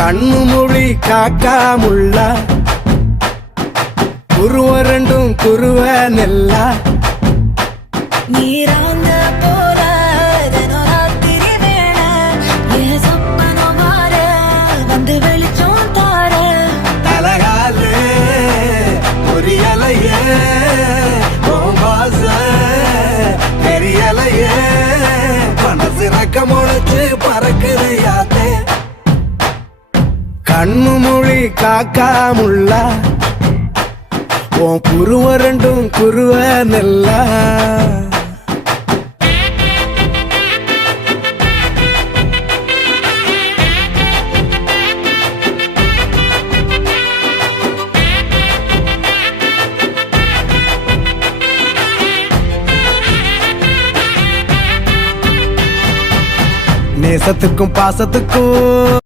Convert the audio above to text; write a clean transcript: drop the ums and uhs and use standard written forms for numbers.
கண்ணு மொழி காக்காமுள்ள குருவ ரெண்டும் குருவ நெல்லா நீராங்க போல தினராத்திரி வேண என் சொப்பனம் மாற வந்து வெளிச்சம் தார தலகாலே பொரியலையே ஓம்பாச பெரியலையே மனசு ரக்க முளைச்சு பறக்குது யாத்தே கண்ணு மொழி காக்காமுள்ள உன் குருவ ரெண்டும் குருவ நெல்லா நேசத்துக்கும் பாசத்துக்கும்